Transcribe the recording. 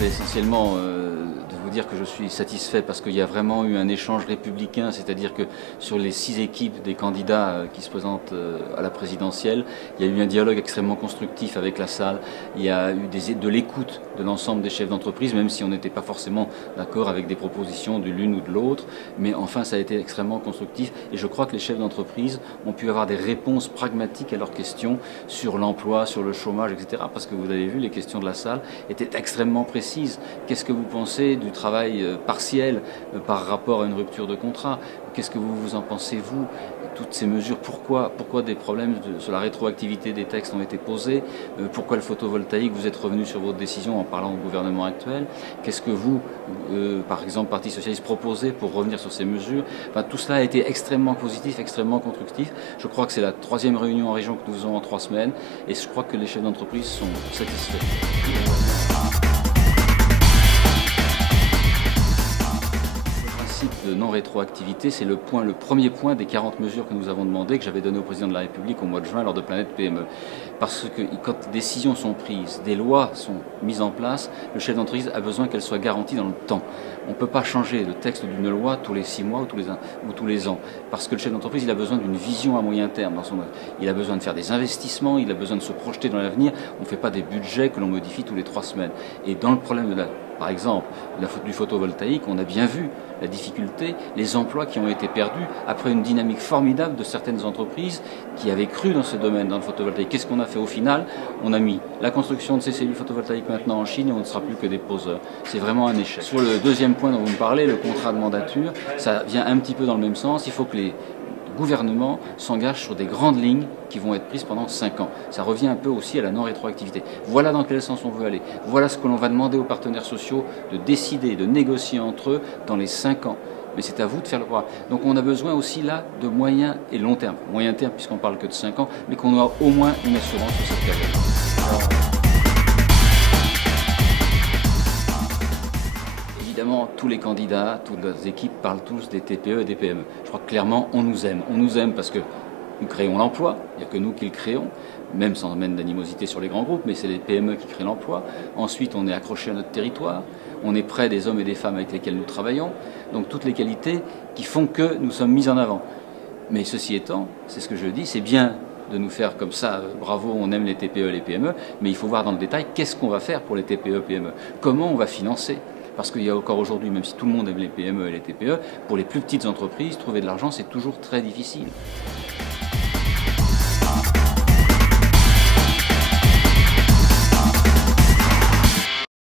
c'est essentiellement de vous dire que je suis satisfait parce qu'il y a vraiment eu un échange républicain, c'est-à-dire que sur les 6 équipes des candidats qui se présentent à la présidentielle, il y a eu un dialogue extrêmement constructif avec la salle, il y a eu de l'écoute de l'ensemble des chefs d'entreprise, même si on n'était pas forcément d'accord avec des propositions de l'une ou de l'autre, mais enfin ça a été extrêmement constructif et je crois que les chefs d'entreprise ont pu avoir des réponses pragmatiques à leurs questions sur l'emploi, sur le chômage, etc. Parce que vous avez vu, les questions de la salle étaient extrêmement précises. Qu'est-ce que vous pensez du travail partiel par rapport à une rupture de contrat? Qu'est-ce que vous en pensez, vous? Toutes ces mesures, pourquoi des problèmes sur la rétroactivité des textes ont été posés? Pourquoi le photovoltaïque? Vous êtes revenu sur votre décision en parlant au gouvernement actuel. Qu'est-ce que vous, par exemple, Parti socialiste, proposez pour revenir sur ces mesures? Enfin, tout cela a été extrêmement positif, extrêmement constructif. Je crois que c'est la 3e réunion en région que nous faisons en 3 semaines et je crois que les chefs d'entreprise sont satisfaits. De non-rétroactivité, c'est le premier point des 40 mesures que nous avons demandé, que j'avais donné au président de la République au mois de juin lors de Planète PME. Parce que quand des décisions sont prises, des lois sont mises en place, le chef d'entreprise a besoin qu'elles soient garanties dans le temps. On ne peut pas changer le texte d'une loi tous les 6 mois ou tous les ans. Parce que le chef d'entreprise, il a besoin d'une vision à moyen terme. Il a besoin de faire des investissements, il a besoin de se projeter dans l'avenir. On ne fait pas des budgets que l'on modifie tous les 3 semaines. Et dans le problème par exemple, du photovoltaïque, on a bien vu la difficulté, les emplois qui ont été perdus après une dynamique formidable de certaines entreprises qui avaient cru dans ce domaine, dans le photovoltaïque. Qu'est-ce qu'on a fait au final? On a mis la construction de ces cellules photovoltaïques maintenant en Chine et on ne sera plus que des poseurs. C'est vraiment un échec. Sur le deuxième point dont vous me parlez, le contrat de mandature, ça vient un petit peu dans le même sens. Il faut que les gouvernement s'engage sur des grandes lignes qui vont être prises pendant 5 ans. Ça revient un peu aussi à la non-rétroactivité. Voilà dans quel sens on veut aller. Voilà ce que l'on va demander aux partenaires sociaux de décider, de négocier entre eux dans les 5 ans. Mais c'est à vous de faire le droit. Donc on a besoin aussi là de moyen et long terme. Moyen terme puisqu'on parle que de 5 ans, mais qu'on aura au moins une assurance sur cette période. Évidemment, tous les candidats, toutes les équipes parlent tous des TPE et des PME. Je crois que clairement, on nous aime. On nous aime parce que nous créons l'emploi, il n'y a que nous qui le créons, même sans même d'animosité sur les grands groupes, mais c'est les PME qui créent l'emploi. Ensuite, on est accroché à notre territoire, on est près des hommes et des femmes avec lesquels nous travaillons. Donc toutes les qualités qui font que nous sommes mis en avant. Mais ceci étant, c'est ce que je dis, c'est bien de nous faire comme ça, bravo, on aime les TPE et les PME, mais il faut voir dans le détail qu'est-ce qu'on va faire pour les TPE et PME. Comment on va financer? Parce qu'il y a encore aujourd'hui, même si tout le monde aime les PME et les TPE, pour les plus petites entreprises, trouver de l'argent, c'est toujours très difficile.